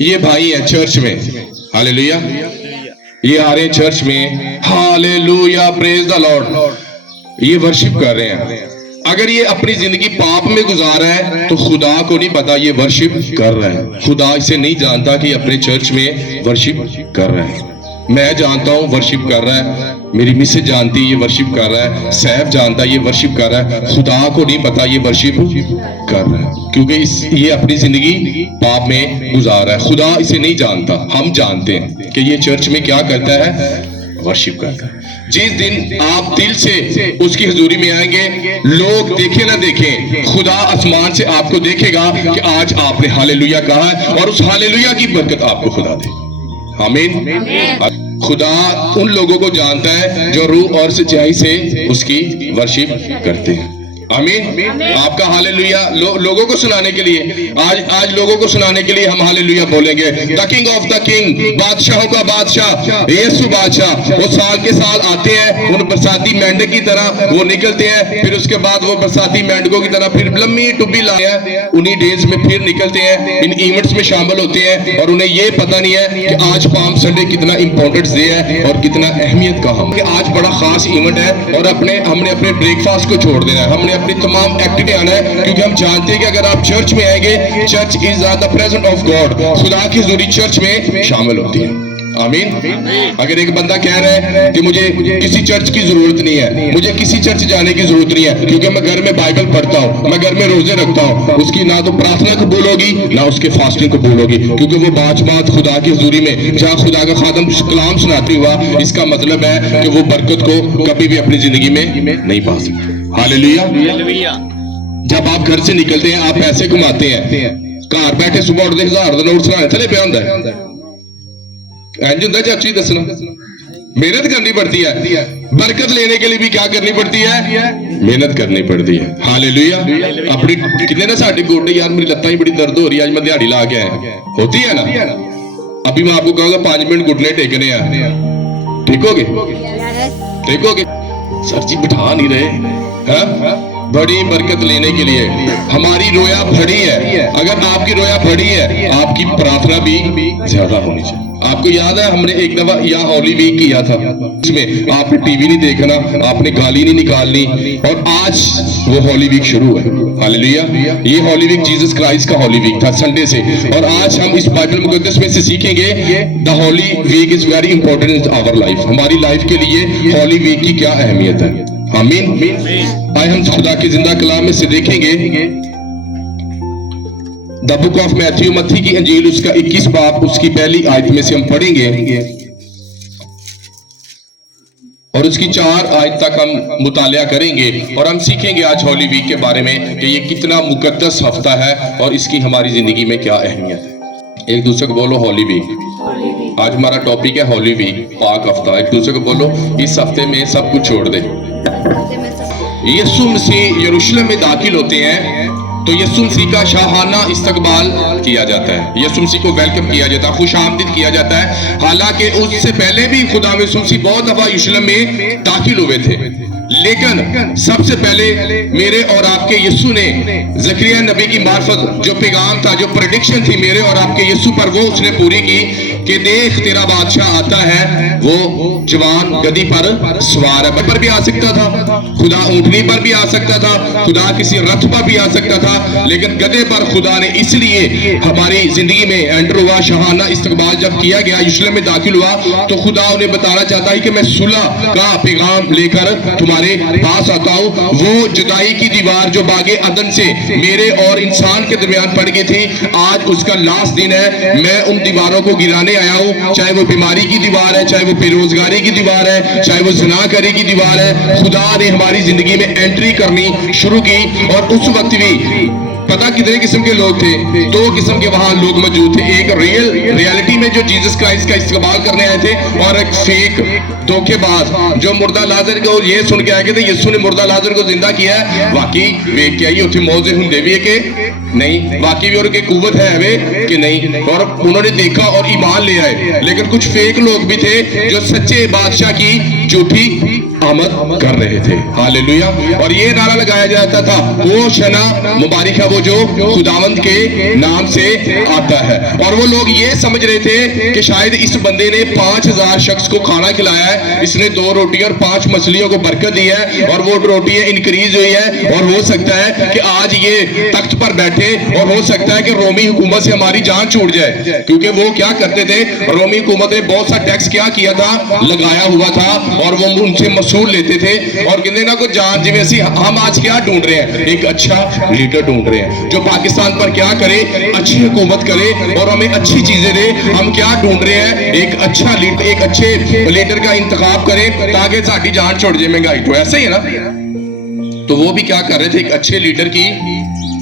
یہ بھائی ہیں چرچ میں، ہاللیلویا، یہ آ رہے ہیں چرچ میں، ہاللیلویا، پریز دا لارڈ، یہ ورشپ کر رہے ہیں۔ اگر یہ اپنی زندگی پاپ میں گزارا ہے تو خدا کو نہیں پتا یہ ورشپ کر رہا ہے، خدا اسے نہیں جانتا کہ اپنے چرچ میں ورشپ کر رہا ہے۔ میں جانتا ہوں ورشپ کر رہا ہے، میری مسز جانتی یہ ورشپ کر رہا ہے، سیف جانتا یہ ورشپ کر رہا ہے، خدا کو نہیں پتا یہ ورشپ کر رہا ہے، کیونکہ یہ اپنی زندگی پاپ میں گزار رہا ہے۔ خدا اسے نہیں جانتا، ہم جانتے ہیں کہ یہ چرچ میں کیا کرتا ہے، ورشپ کرتا ہے۔ جس دن آپ دل سے اس کی حضوری میں آئیں گے، لوگ دیکھیں نہ دیکھیں، خدا آسمان سے آپ کو دیکھے گا کہ آج آپ نے ہاللیلویا کہا ہے، اور اس ہاللیلویا کی برکت آپ کو خدا دے۔ آمین۔ خدا ان لوگوں کو جانتا ہے جو روح اور سچائی سے اس کی ورشپ کرتے ہیں۔ آمین۔ آپ کا ہاللیلویا لوگوں کو سنانے کے لیے، آج لوگوں کو سنانے کے لیے ہم ہاللیلویا بولیں گے۔ The king of the king, بادشاہوں کا بادشاہ یسوع بادشاہ، وہ سال کے سال آتے ہیں، ان برساتی مینڈک کی طرح وہ نکلتے ہیں، پھر اس کے بعد وہ برساتی مینڈکوں کی طرح پھر لمبی ٹوبی لائے ہیں، انہی ڈیز میں پھر نکلتے ہیں، ان ایونٹس میں شامل ہوتے ہیں، اور انہیں یہ پتہ نہیں ہے کہ آج پام سنڈے کتنا امپورٹنٹ ڈے ہے اور کتنا اہمیت کا ہم، کہ آج بڑا خاص ایونٹ ہے، اور ہم نے اپنے بریک فاسٹ کو چھوڑ دینا ہے، ہم نے اپنی تمام ایکٹ میں آنا ہے، کیونکہ ہم جانتے ہیں کہ اگر آپ چرچ میں آئیں گے، church is the present of God, خدا کی حضوری چرچ میں شامل ہوتی ہے۔ آمین۔ اگر ایک بندہ کہہ رہا ہے کہ مجھے کسی چرچ کی ضرورت نہیں ہے، مجھے کسی چرچ جانے کی ضرورت نہیں ہے، کیونکہ میں گھر میں بائبل پڑھتا ہوں، میں گھر میں روزے رکھتا ہوں، اس کی نہ تو پرارتھنا قبول ہوگی نہ اس کے فاسٹنگ قبول ہوگی، کیونکہ وہ بات خدا کی حضوری میں جہاں خدا کا خادم کلام سناتے ہوا، اس کا مطلب ہے کہ وہ برکت کو کبھی بھی اپنی زندگی میں نہیں پا سکتے۔ ہاللیلویا۔ جب آپ گھر سے نکلتے ہیں، آپ پیسے کماتے ہیں، گھر بیٹھے صبح اٹھتے 1000 کا نوٹ سنانے تھلے پہ ہوتا ہے، اینج ہوتا ہے چاچی دسنا، محنت کرنی پڑتی ہے، برکت لینے کے لیے بھی کیا کرنی پڑتی ہے، محنت کرنی پڑتی ہے۔ ہاللیلویا۔ اپنی کتنے نا ساڈے گوڈے یار میری لتاں ہی بڑی درد ہو رہی ہے، آج میں دیہڑی لا کے آیا، ہوتی ہے نا، ابھی میں آپ کو کہوں گا 5 منٹ گھٹنے ٹیکنے ہیں، ٹھیک ہوگے، ٹھیک ہوگے، سر جی بٹھا نہیں رہے، بڑی برکت لینے کے لیے ہماری رویا بڑی ہے، اگر آپ کی رویا بڑی ہے آپ کی پرارتھنا بھی زیادہ ہونی چاہیے۔ آپ کو یاد ہے ہم نے ایک دفعہ یہاں ہولی ویک کیا تھا، اس میں آپ نے ٹی وی نہیں دیکھنا، آپ نے گالی نہیں نکالنی، اور آج وہ ہولی ویک شروع ہے۔ ہاللیلویا۔ یہ ہولی ویک جیسس کرائسٹ کا ہولی ویک تھا سنڈے سے، اور آج ہم اس بائبل مقدس میں سے سیکھیں گے the Holy Week is very important in our life, ہماری لائف کے لیے ہولی ویک کی کیا اہمیت ہے۔ آمین۔ آئے ہم خدا کے زندہ کلام میں سے دیکھیں گے دا بک آف میتھیو، متی کی انجیل، اس کا 21 باب، اس کی پہلی آیت میں سے ہم پڑھیں گے اور اس کی 4 آیت تک ہم مطالعہ کریں گے، اور ہم سیکھیں گے آج ہولی ویک کے بارے میں کہ یہ کتنا مقدس ہفتہ ہے اور اس کی ہماری زندگی میں کیا اہمیت ہے۔ ایک دوسرے کو بولو ہولی ویک۔ آج ہمارا ٹاپک ہے ہولی ویک، پاک ہفتہ۔ ایک دوسرے کو بولو اس ہفتے میں سب کچھ چھوڑ دے۔ یسوع مسیح یروشلم میں داخل ہوتے ہیں تو یسوع مسیح کا شاہانہ استقبال کیا جاتا ہے، یسوع مسیح کو ویلکم کیا جاتا ہے، خوش آمدید کیا جاتا ہے۔ حالانکہ اس سے پہلے بھی خدا یسوع مسیح بہت دفعہ یروشلم میں داخل ہوئے تھے، لیکن سب سے پہلے میرے اور آپ کے یسوع نے زکریا نبی کی معرفت، جو پیغام تھا، جو پریڈکشن تھی میرے اور آپ کے یسوع پر، وہ اس نے پوری کی کہ دیکھ تیرا بادشاہ آتا ہے، وہ جوان گدی پر سوار ہے۔ پر بھی آ سکتا تھا، خدا اونٹنی پر بھی آ سکتا تھا، خدا کسی رتھ پر بھی آ سکتا تھا، لیکن گدے پر خدا نے اس لیے ہماری زندگی میں انٹر ہوا۔ شاہانہ استقبال جب کیا گیا، یروشلم میں داخل ہوا، تو خدا انہیں بتانا چاہتا ہے کہ میں صلح کا پیغام لے کر تمہارے پاس آتا ہوں۔ وہ جدائی کی دیوار جو باغ عدن سے میرے اور انسان کے درمیان پڑ گئی تھی، آج اس کا لاسٹ دن ہے۔ میں ان دیواروں کو گرانے آیا ہوں، چاہے وہ بیماری کی دیوار ہے، چاہے وہ بے روزگاری کی دیوار ہے، چاہے وہ زناکاری کی دیوار ہے۔ خدا نے ہماری زندگی میں انٹری کرنی شروع کی، اور اس وقت بھی پتہ کتنے قسم کے لوگ تھے، 2 قسم کے وہاں لوگ موجود تھے، ایک ریالٹی میں جو جیسس کرائسٹ کا استقبال کرنے آئے تھے، اور ایک فیک دھوکے باز جو مردہ لازر کو یہ سن کے آئے تھے یسوع نے مردہ لازر کو زندہ کیا ہے، واقعی ویک کیا ہی اتنے موزے ہندے بھی ہے کہ نہیں، واقعی بھی اور کی قوت ہے ہمیں کہ نہیں، اور انہوں نے دیکھا اور ایمان لے آئے۔ لیکن کچھ فیک لوگ بھی تھے جو سچے بادشاہ کی झूठी आमद कर रहे थे। हालेलुया। और ये नारा लगाया जाता था, वो शना मुबारक है वो जो खुदावंद के नाम से आता है। और वो लोग ये समझ रहे थे कि शायद इस बंदे ने 5000 शख्स को खाना खिलाया है, इसने 2 रोटी और 5 मछलियों को बरकत दी है और वो रोटियां इंक्रीज हुई है, और हो सकता है कि आज ये तख्त पर बैठे, और हो सकता है कि रोमी हुकूमत से हमारी जान छूट जाए। क्योंकि वो क्या करते थे, रोमी हुकूमत ने बहुत सा टैक्स क्या किया था, लगाया हुआ था, और वो उनसे मसूल लेते थे। और कहते ना कुछ जान जिਵੇਂ ਅਸੀਂ हम आज क्या ढूंढ रहे हैं, एक अच्छा लीडर ढूंढ रहे हैं जो पाकिस्तान पर क्या करे, अच्छी हुकूमत करे और हमें अच्छी चीजें दे। हम क्या ढूंढ रहे हैं, एक अच्छा लीडर, एक अच्छे लीडर का इंतखाब करें ताकि साडी जान छुट जाए महंगाई तो। ऐसा ही है ना। तो वो भी क्या कर रहे थे, एक अच्छे लीडर की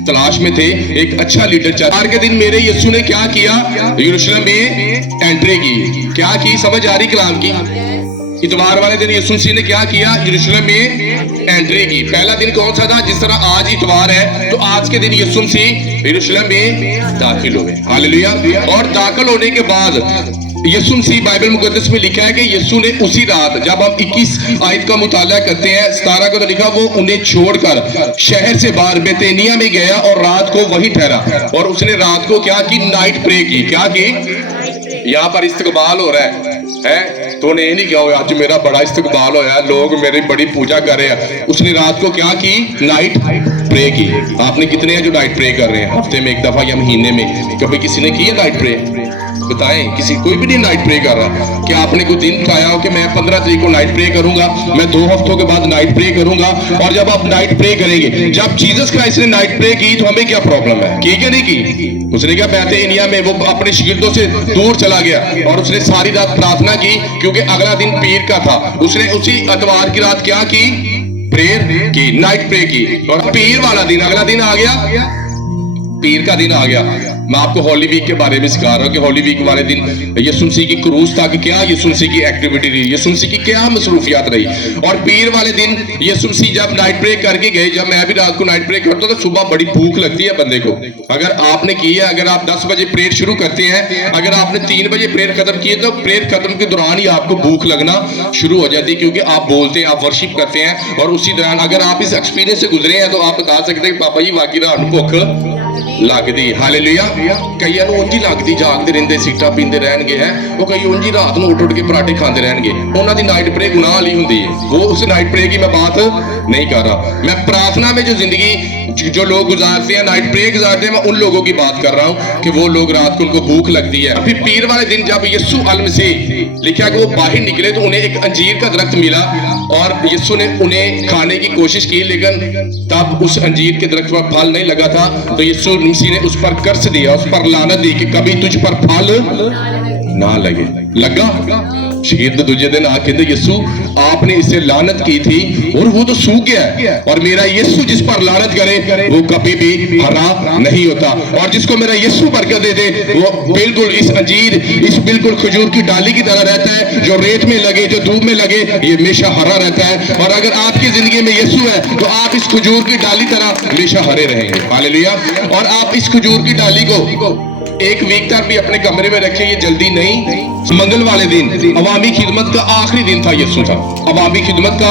तलाश में थे, एक अच्छा लीडर चाहिए। के दिन मेरे यीशु ने क्या किया, यरूशलेम में एंट्री की। क्या की, समझ आ रही कलाम की? इतवार वाले दिन यीशु मसीह ने क्या किया, यरूशलेम में एंट्री की। पहला दिन कौन सा था? जिस तरह आज इतवार है तो आज के दिन यीशु मसीह यरूशलेम में दाखिल हुए। हालेलुया। और दाखिल होने के बाद यीशु मसीह, बाइबल मुकद्दस में लिखा है कि यीशु ने उसी रात, जब हम 21 आयत का मुताला करते हैं, 17 को तो लिखा, वो उन्हें छोड़कर शहर से बाहर बेतनिया में गया और रात को वही ठहरा। और उसने रात को क्या की, नाइट प्रे की। क्या की? यहाँ पर इस्तकबाल हो रहा है तो उन्हें ये नहीं किया आज मेरा बड़ा इस्तकबाल हो है, लोग मेरी बड़ी पूजा कर रहे हैं। उसने रात को क्या की, नाइट प्रे की। आपने कितने हैं जो नाइट प्रे कर रहे हैं? हफ्ते में एक दफा या महीने में कभी किसी ने की है नाइट प्रे? बताएं, किसी कोई भी नहीं नाइट प्रे कर रहा। कि आपने कोई दिन पाया हो कि मैं 15 तारीख को नाइट प्रे करूंगा, मैं 2 हफ्तों के बाद नाइट प्रे करूंगा। और जब आप नाइट प्रे करेंगे, जब जीसस क्राइस्ट ने नाइट प्रे की तो हमें क्या प्रॉब्लम है? की कि नहीं की? उसने क्या बैतनिया में वो अपने शागिर्दों से दूर चला गया और उसने सारी रात प्रार्थना की, क्योंकि अगला दिन पीर का था। उसने उसी इतवार की रात क्या की, प्रेयर की, नाइट प्रे की। और पीर वाला दिन, अगला दिन आ गया, पीर का दिन आ गया। मैं आपको होली वीक के बारे में सिखा रहा हूँ कि होली वीक वाले दिन यीशु मसीह की क्रूस था कि क्या यीशु मसीह की एक्टिविटी रही, यीशु मसीह की क्या मसरूफियात रही। और पीर वाले दिन यीशु मसीह जब नाइट प्रे करके गए, जब मैं भी रात को नाइट प्रे करता हूँ तो सुबह बड़ी भूख लगती है बंदे को। अगर आपने की है, अगर आप 10 बजे प्रेयर शुरू करते हैं, अगर आपने 3 बजे प्रेयर खत्म की है तो प्रेयर खत्म के दौरान ही आपको भूख लगना शुरू हो जाती है, क्योंकि आप बोलते हैं, आप वर्शिप करते हैं। और उसी दौरान अगर आप इस एक्सपीरियंस से गुजरे हैं तो आप बता सकते हैं पापा जी वाकई रात भुख लगदी। हालेलुया। कईयां नूं उंज ही लगदी, जागदे रहिंदे, सीटा पींदे रहणगे है, वो कई उंज ही रात नूं उठ के पराठे खांदे रहणगे। उन्हां दी नाइट प्रे गुनाह वाली हुंदी है। वो उस नाइट प्रे की मैं बात नहीं कर रहा। मैं प्रार्थना में जो जिंदगी जो लोग गुजारते हैं, नाइट प्रे गुजारते हैं, मैं उन लोगों की बात कर रहा हूं कि वो लोग रात को उनको भूख लगती है। फिर पीर वाले दिन जब यीशु अल मसीह लिखा कि वो बाहर निकले तो उन्हें एक अंजीर का दरख्त मिला और यीशु ने उन्हें खाने की कोशिश की, लेकिन तब उस अंजीर के दरख्त पर फल नहीं लगा था। तो यीशु मसीह ने उस पर कर्स दिया, उस पर लानत दी कि कभी तुझ पर फल ना लगे। लगा शागिर्द दूसरे दिन आके कहते यीशु आपने इसे लानत की थी और वो तो सूख गया है, और मेरा यीशु जिस पर लानत करे वो कभी भी हरा नहीं होता। और जिसको मेरा यीशु बरकत दे दे वो बिल्कुल इस अंजीर, इस बिल्कुल खजूर की डाली की तरह रहता है, जो रेत में लगे, जो धूप में लगे, ये हमेशा हरा रहता है। और अगर आपकी जिंदगी में यीशु है तो आप इस खजूर की डाली तरह हमेशा हरे रहेंगे। हालेलुया। और आप इस खजूर की डाली को एक वीक तक भी अपने कमरे में रखे, ये जल्दी नहीं। मंगल वाले दिन अवामी खिदमत का आखिरी दिन था, यीशु था अवामी खिदमत का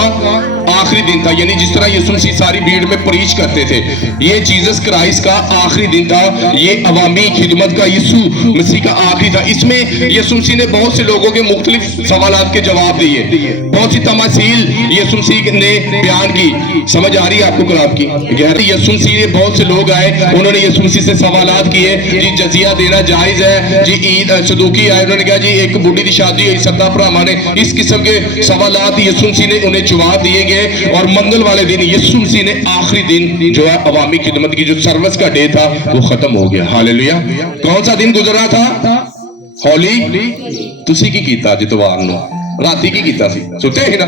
आखिरी दिन था। यानी जिस तरह यीशु मसीह सारी भीड़ में प्रीच करते थे, ये जीसस क्राइस्ट का आखिरी दिन था, ये अवामी खिदमत का यीशु मसीह का आखिरी था। इसमें यीशु मसीह ने बहुत से लोगों के मुख्तलिफ सवालात के जवाब दिए, बहुत सी तमासील यीशु मसीह ने बयान की। समझ आ रही है आपको कलाम की गहराई? यीशु मसीह ने बहुत से लोग आए, उन्होंने यीशु मसीह से सवालात किए, जी जजिया देना जायज है जी, ईद सदूकी आए, उन्होंने कहा जी एक बुढ़ी की शादी हुई, सत्ता भरावां ने, इस किस्म के सवालात यीशु मसीह ने उन्हें जवाब दिए गए। और मंगल वाले दिन यीशु मसीह ने आखिरी दिन जो है अवामी खिदमत की जो सर्विस का डे था वो खत्म हो गया। हालेलुया। कौन सा दिन गुजरा था? होली। तुसी की कीता अज इतवार नूं राती की कीता सी? सुते ही ना।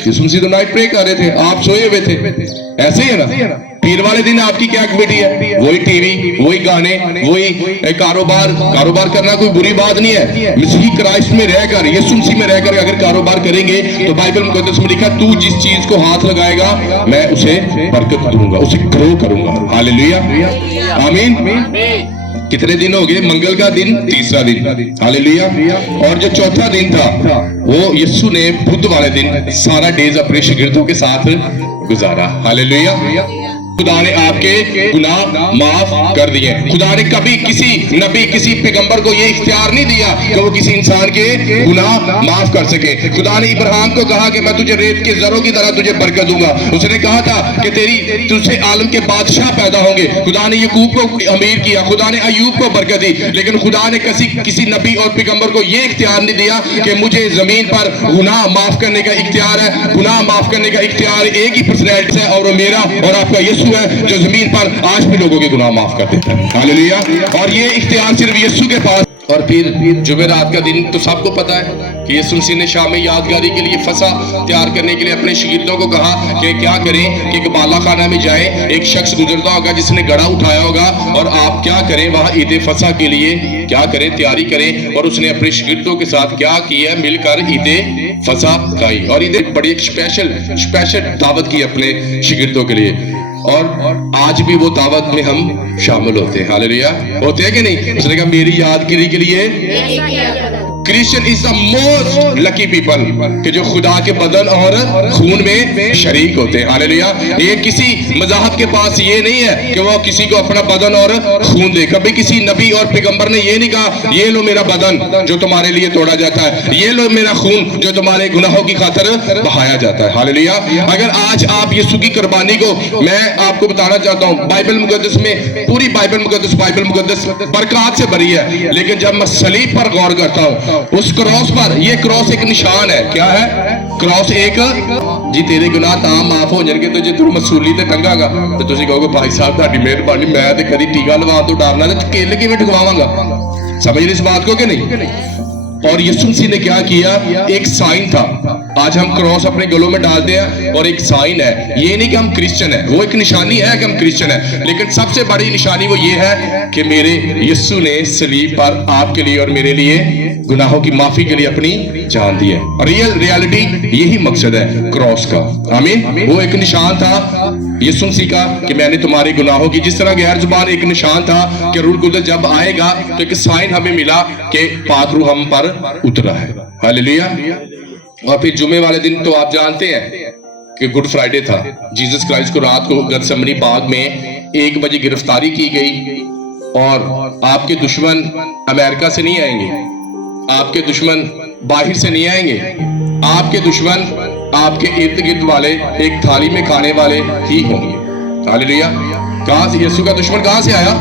यीशु मसीह तो नाइट प्रे कर रहे थे, आप सोए हुए थे। ऐसे ही है ना। पीर वाले दिन आपकी क्या एक्टिविटी है? वही टीवी, वही गाने, वही कारोबार करना कोई बुरी बात नहीं है। मसीह क्राइस्ट में रहकर, यीशु मसीह में रहकर अगर कारोबार करेंगे तो बाइबल मुकद्दस में लिखा तू जिस चीज को हाथ लगाएगा मैं उसे बरकत दूंगा, उसे ग्रो करूंगा। हालेलुया। आमीन। कितने दिन हो गए? मंगल का दिन तीसरा दिन, हालेलुया। और जो चौथा दिन था वो यीशु ने बुध वाले दिन सारा डेज अपने शागिर्दों के साथ गुजारा, हालेलुया। खुदा ने आपके गुनाह माफ कर दिए। खुदा ने कभी किसी नबी किसी पैगंबर को ये इख्तियार नहीं दिया कि वो किसी इंसान के गुनाह माफ कर सके। खुदा ने इब्राहिम को कहा कि मैं तुझे रेत के जरों की तरह तुझे बरकत दूंगा। उसने कहा था कि तुझसे आलम के बादशाह पैदा होंगे। खुदा ने यकूब को अमीर किया, खुदा ने अयूब को बरकत दी, लेकिन खुदा ने किसी नबी और पैगंबर को ये इख्तियार नहीं दिया कि मुझे जमीन पर गुनाह माफ करने का इख्तियार है। गुनाह माफ करने का इख्तियार एक ही पर्सनैलिटी है और वो मेरा और आपका यीशु है, जो जमीन पर आज भी लोगों के गुनाह माफ कर देता है, हालेलुया। और ये इख्तियार सिर्फ यीशु के पास। और फिर जुमेरात का दिन तो सबको पता है कि यीशु मसीह ने शाम में यादगारी के लिए फसा तैयार करने के लिए अपने शागिर्दों को कहा कि क्या करें कि एक बाला खाना में जाए, एक शख्स गुजरता होगा जिसने गड़ा उठाया होगा, और आप क्या करें वहां ईद फसा के लिए क्या करें, तैयारी करें। और उसने अपने शागिर्दों के साथ क्या किया, मिलकर ईद फसा खाई और ईद बड़ी एक स्पेशल दावत की अपने शागिर्दों के लिए। और आज भी वो दावत में हम शामिल होते हैं, हालेलुया। होते हैं कि नहीं? उसने कहा मेरी यादगिरी के लिए Christian is the most lucky people कि जो खुदा के बदन और खून में शरीक होते हैं, हालेलुया। ये किसी मज़हब के पास ये नहीं है कि वो किसी को अपना बदन और खून दे। कभी किसी नबी और पैगंबर ने ये नहीं कहा ये लो मेरा बदन जो तुम्हारे लिए तोड़ा जाता है, ये लो मेरा खून जो तुम्हारे गुनाहों की खातिर बहाया जाता है, हालेलुया। अगर आज आप यीशु की कुर्बानी को, मैं आपको बताना चाहता हूँ, बाइबल मुकद्दस में पूरी बाइबल मुकद्दस बरकत से भरी है, लेकिन जब मैं सलीब पर गौर करता हूँ, उस क्रॉस पर, ये क्रॉस एक निशान है। क्या है क्रॉस? एक जी तेरे गुनाह तां माफ हो जाएंगे तो जे तू मसूली ते टंगागा तो तुसी कहोगे भाई साहब ਤੁਹਾਡੀ ਮਿਹਰਬਾਨੀ, ਮੈਂ ਤੇ ਕਦੀ ਟੀਕਾ ਲਵਾਉਣ ਤੋਂ ਡਰਨਾ ਤੇ ਕੇਲੇ ਕਿਵੇਂ ਠਗਵਾਵਾਂਗਾ। समझ रहे इस बात को कि नहीं? और यीशु मसीह ने क्या किया? एक साइन था। आज हम क्रॉस अपने गलों में डालते हैं और एक साइन है। ये नहीं कि हम क्रिश्चियन है, वो एक निशानी है कि हम क्रिश्चियन है, लेकिन सबसे बड़ी निशानी वो ये है कि मेरे यीशु ने सलीब पर आपके लिए और मेरे लिए गुनाहों की माफी के लिए अपनी जान दी है। और रियलिटी यही मकसद है क्रॉस का, आमीन। वो एक निशान था यीशु मसीह का कि मैंने तुम्हारे गुनाहों की, जिस तरह गैर जुबान एक निशान था कि रूह कुदस जब आएगा तो एक साइन हमें मिला कि पाक रूह हम पर उतरा है, हालेलुया। और फिर जुमे वाले दिन तो आप जानते हैं कि गुड फ्राइडे था। जीसस क्राइस्ट को रात को गतसमनी बाग में 1 बजे गिरफ्तारी की गई। और आपके दुश्मन अमेरिका से नहीं आएंगे, आपके दुश्मन बाहर से नहीं आएंगे, आपके दुश्मन आपके इर्द गिर्द वाले एक थाली में खाने वाले ही होंगे, हालेलुया। कहां से यीशु का दुश्मन कहां से आया?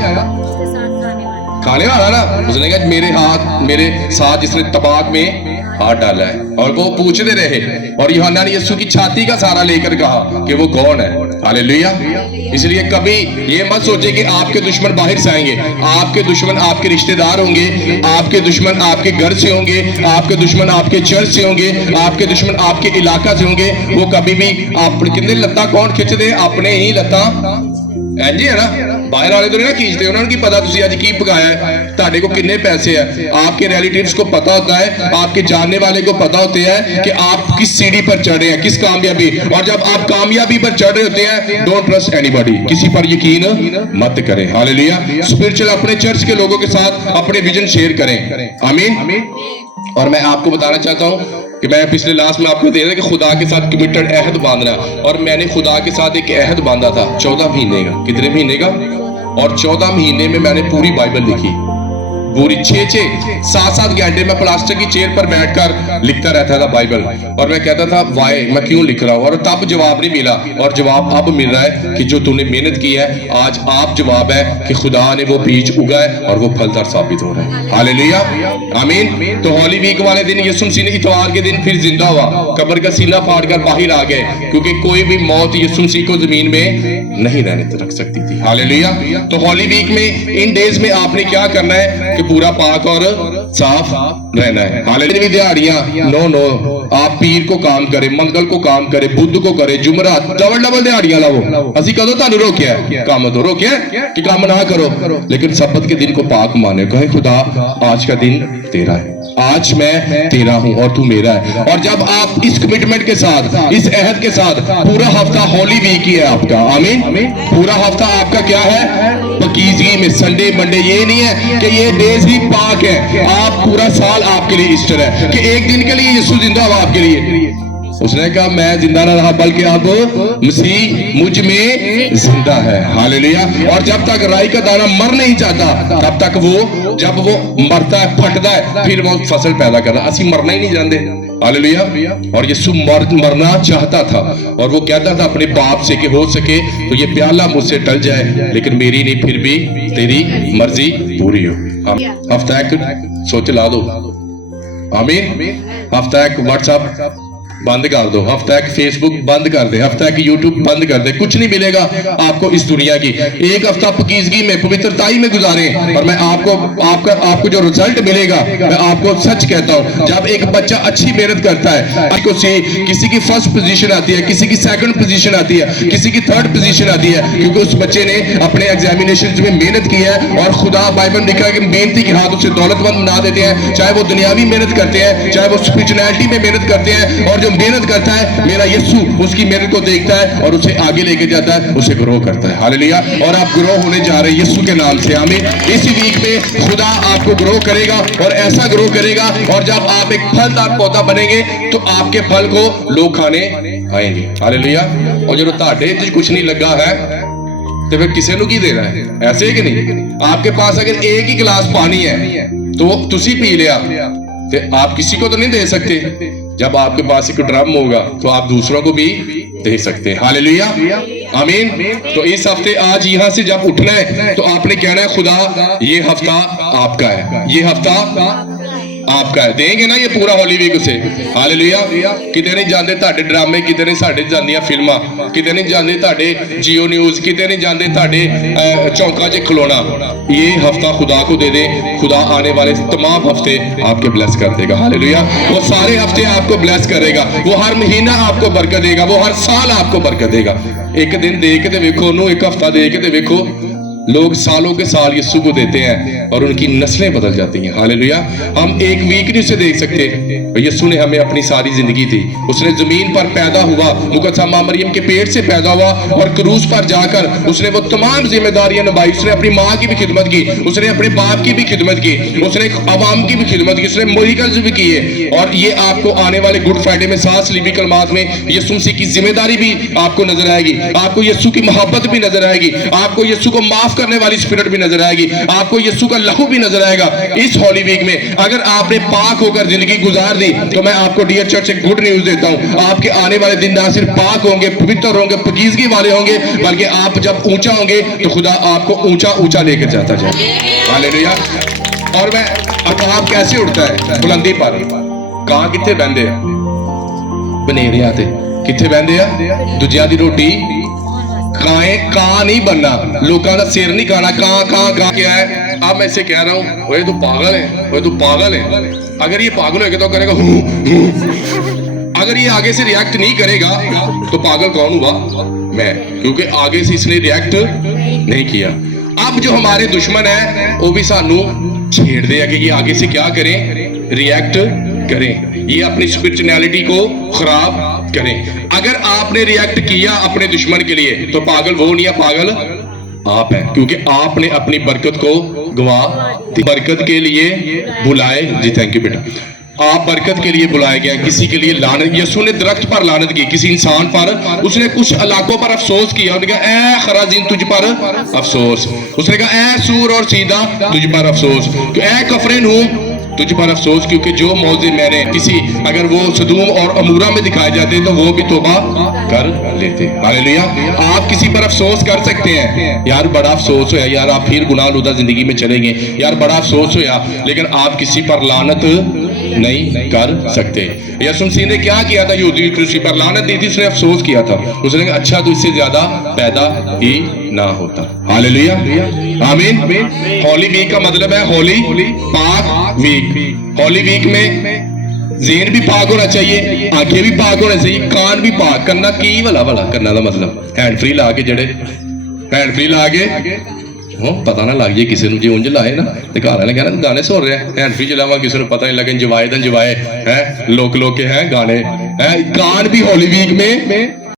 खाने वाला ना। उसने कहा मेरे साथ जिसने तबाक में हाथ डाला है। और वो पूछते रहे और यूहन्ना ने यीशु की छाती का सहारा लेकर कहा कि वो कौन है, हालेलुया। इसलिए कभी ये मत सोचे कि आपके दुश्मन बाहर से आएंगे। आपके दुश्मन आपके रिश्तेदार होंगे, आपके दुश्मन आपके घर से होंगे, आपके दुश्मन आपके चर्च से होंगे, आपके दुश्मन आपके इलाका से होंगे। वो कभी भी आप कितने लत्ता कौन खिंचते? अपने ही लत्ता इंज है ना, बाहर वाले तो नहीं ना खींचते। उन्होंने की पता तुसी आज की पकाया है, ताड़े को कितने पैसे है, आपके रिलेटिव्स को पता होता है, आपके जानने वाले को पता होते हैं कि आप किस सीढ़ी पर चढ़ रहे हैं, किस कामयाबी। और जब आप कामयाबी पर चढ़ रहे होते हैं, डोंट ट्रस्ट एनीबॉडी, किसी पर यकीन मत करें, हालेलुया। स्पिरिचुअल अपने चर्च के लोगों के साथ अपने विजन शेयर करें, आमीन। और मैं आपको बताना चाहता हूं कि मैं पिछले लास्ट में आपको दे रहा कि खुदा के साथ कमिटेड अहद बांधना, और मैंने खुदा के साथ एक अहद बांधा था 14 महीने का। कितने महीने का? और 14 महीने में मैंने पूरी बाइबल लिखी, पूरी 6-7 घंटे में प्लास्टिक की चेयर पर बैठकर लिखता रहता था बाइबल। और मैं कहता था वाई, मैं क्यों लिख रहा हूँ? और तब जवाब नहीं मिला, और जवाब अब मिल रहा है कि जो तूने मेहनत की है, आज आप जवाब है कि खुदा ने वो बीज उगाए और वो फलदार साबित हो रहा है, हालेलुया, आमीन। तो हॉली वीक वाले दिन यीशु मसीह ने इतवार के दिन फिर जिंदा हुआ, कब्र का सीना फाड़ कर बाहर आ गए, क्योंकि कोई भी मौत यीशु मसीह को जमीन में नहीं रहने रख सकती थी, हालेलुया। तो हॉली वीक में इन डेज में आपने क्या करना है कि पूरा पाक और साफ रहना है। हालेलुया। दिहाड़ियां नो नो, आप पीर को काम करे, मंगल को काम करे, बुध को करे, जुमरात डबल डबल दिहाड़ियां लाओ। ਅਸੀਂ ਕਦੋਂ ਤੁਹਾਨੂੰ ਰੋਕਿਆ ਕੰਮ ਤੋਂ ਰੋਕਿਆ कि काम ना करो, लेकिन सब्बत के दिन को पाक माने, कहे खुदा आज का दिन तेरा है, आज मैं तेरा हूं और तू मेरा है। और जब आप इस कमिटमेंट के साथ, इस अहद के साथ, पूरा हफ्ता होली वीक ही है आपका, आमीन, पूरा हफ्ता आपका क्या है, पकीजगी में, संडे मंडे, ये नहीं है कि ये डेज ही पाक है, आप पूरा साल आपके लिए ईस्टर है, कि एक दिन के लिए यीशु जिंदा हुआ आपके लिए। उसने कहा मैं जिंदा ना रहा बल्कि अब मसीह मुझ में जिंदा है। हालेलुया। और जब तक राई का दाना मर नहीं जाता, तब तक वो, जब वो मरता है, फटता है, फिर वो फसल पैदा करता। असी मरना ही नहीं जानते। हालेलुया। और यीशु मरना चाहता था और वो कहता था अपने बाप से कि हो सके तो ये प्याला मुझसे टल जाए, लेकिन मेरी नहीं, फिर भी तेरी मर्जी पूरी हो। हफ्ता एक सोच ला दो, आमीन। हफ्ता एक व्हाट्सएप बंद कर दो, हफ्ता एक फेसबुक बंद कर दे, हफ्ता एक यूट्यूब बंद कर दे, कुछ नहीं मिलेगा आपको इस दुनिया की। एक हफ्ता पकीजगी में, पवित्रताई में गुजारें और मैं आपको जो रिजल्ट मिलेगा, मैं आपको सच कहता हूं, जब एक बच्चा अच्छी मेहनत करता है, किसी की फर्स्ट पोजीशन आती है, किसी की सेकंड पोजीशन आती है, किसी की थर्ड पोजीशन आती है, क्योंकि उस बच्चे ने अपने एग्जामिनेशन में मेहनत की है। और खुदा बाइबल में लिखा है कि मेहनती के हाथ उसे दौलतमंद बना देते हैं, चाहे वो दुनियावी मेहनत करते हैं, चाहे वो स्पिरिचुअलिटी में मेहनत करते हैं। और जो मेहनत करता है, मेरा यीशु उसकी मेहनत को देखता है और उसे आगे लेके जाता है, उसे ग्रो करता है। हालेलुया। और आप ग्रो होने जा रहे हैं यीशु के नाम से, आमीन। इसी वीक में खुदा आपको ग्रो करेगा और ऐसा ग्रो करेगा, और जब आप एक फलदार पौधा बनेंगे तो आपके फल को लोग खाने आएंगे। हालेलुया। और जो ਤੁਹਾਡੇ ਚ कुछ नहीं लगा है तो फिर किसी ਨੂੰ ਕੀ देना है, ऐसे है कि नहीं। आपके पास अगर एक ही गिलास पानी है तो तुसी पी लिया, तो आप किसी को तो नहीं दे सकते। जब आपके पास एक ड्रम होगा तो आप दूसरों को भी दे सकते हैं। हालेलुया, आमीन। तो इस हफ्ते आज यहाँ से जब उठना है तो आपने कहना है खुदा ये हफ्ता आपका है, ये हफ्ता आपका है। देंगे ना ये पूरा हॉली वीक उसे। हालेलुया। किते नहीं जाते ਤੁਹਾਡੇ ड्रामे, किते नहीं साडे ਜਾਂਦੀਆਂ ਫਿਲਮਾਂ, किते नहीं जाते ਤੁਹਾਡੇ जियो न्यूज़, किते नहीं जाते ਤੁਹਾਡੇ चौंका च खिलौना। ये हफ्ता खुदा को दे दे, खुदा आने वाले तमाम हफ्ते आपके ब्लेस कर देगा। हालेलुया। वो सारे हफ्ते आपको ब्लेस करेगा, वो हर महीना आपको बरकत देगा, वो हर साल आपको बरकत देगा। एक दिन दे के देखो उन्होंने, एक हफ्ता दे के देखो, लोग सालों के साल यीशु को देते हैं और उनकी नस्लें बदल जाती हैं। हालेलुया। हम एक वीक नहीं उसे देख सकते। यीशु ने हमें अपनी सारी जिंदगी दी, उसने जमीन पर पैदा हुआ, मुकद्दसा मां मरियम के पेट से पैदा हुआ और क्रूस पर जाकर उसने वो तमाम जिम्मेदारियां निभाई। उसने अपनी माँ की भी खिदमत की, उसने अपने बाप की भी खिदमत की, उसने अवाम की भी खिदमत की, उसने मिरेकल्स भी किए। और ये आपको आने वाले गुड फ्राइडे में 7 लीबी कलमात में यीशु मसीह की जिम्मेदारी भी आपको नजर आएगी, आपको यीशु की मोहब्बत भी नजर आएगी, आपको यीशु को माफ करने वाली स्पिरिट भी नजर आएगी, आपको यीशु का लहू भी नजर आएगा। इस हॉली वीक में अगर आपने पाक होकर जिंदगी गुजार दी तो मैं आपको डियर चर्च एक गुड न्यूज देता हूं, आपके आने वाले दिन ना सिर्फ पाक होंगे, पवित्र होंगे, पकीजगी वाले होंगे, बल्कि आप जब ऊंचा होंगे तो खुदा आपको ऊंचा ऊंचा लेकर जाता जाए। हालेलुया। और मैं अब आप कैसे उठता है बुलंदी पर, कहां किथे बहंदे बनेरिया ते किथे बहंदे आ, दूजिया दी रोटी कहाँ नहीं बनना, लोगों का सिर नहीं खाना, कहाँ क्या है। अब मैं इसे कह रहा हूँ, ओए तू पागल है, ओए तू पागल है। अगर ये पागल होगा तो करेगा हूँ। अगर ये आगे से रिएक्ट नहीं करेगा तो पागल कौन हुआ, मैं, क्योंकि आगे से इसने रिएक्ट नहीं किया। अब जो हमारे दुश्मन है वो भी सानू छेड़ दे कि ये आगे से क्या करें, रिएक्ट करें, ये अपनी स्पिरिचुअलिटी को खराब करें। अगर आपने रिएक्ट किया अपने दुश्मन के लिए तो पागल वो नहीं है, पागल आप हैं, क्योंकि आपने अपनी बरकत को गवा दी। बरकत के लिए बुलाए जी, थैंक यू बेटा, आप बरकत के लिए बुलाया गया, किसी के लिए लानत। यीशु ने दरख्त पर लानत की, किसी इंसान पर, उसने कुछ इलाकों पर अफसोस किया, उसने कहा ए खराजीन तुझ पर अफसोस, उसने कहा ए सूर और सीधा तुझ पर अफसोस, ए कफरेनहूम तुझ पर अफसोस, क्योंकि जो मौजे मैंने किसी, अगर वो सदूम और अमूरा में दिखाए जाते तो वो भी तौबा कर लेते। हालेलुया। आप किसी पर अफसोस कर सकते हैं, यार बड़ा अफसोस होया, यार आप फिर गुनाह लुदा जिंदगी में चलेंगे, यार बड़ा अफसोस होया, लेकिन आप किसी पर लानत नहीं कर सकते। यसुम मसीह ने क्या किया था? यहूदी की क्रूसी पर लानत दी थी, उसने अफसोस किया था, उसने कहा अच्छा तो इससे ज्यादा पैदा ही ना होता। हालेलुया, आमीन। होली वीक का मतलब है होली पाक वीक। होली वीक में ज़हन भी पाक होना चाहिए, आंखें भी पाक होना चाहिए, कान भी पाक करना की वाला करना का मतलब हैंड फ्री ला के जड़े हैंड फ्री ला के पता ना लग जाए किसी ਨੂੰ ਜੇ ਉਂਝ ਲਾਏ ਨਾ ਤੇ ਘਰ ਵਾਲੇ ਕਹਿੰਦੇ ਗਾਣੇ ਸੁਣ ਰਿਹਾ हैंड फ्री चलावा किसी ਨੂੰ पता नहीं लगे इंजॉय है लोक के हैं गाने हैं। कान भी होली वीक में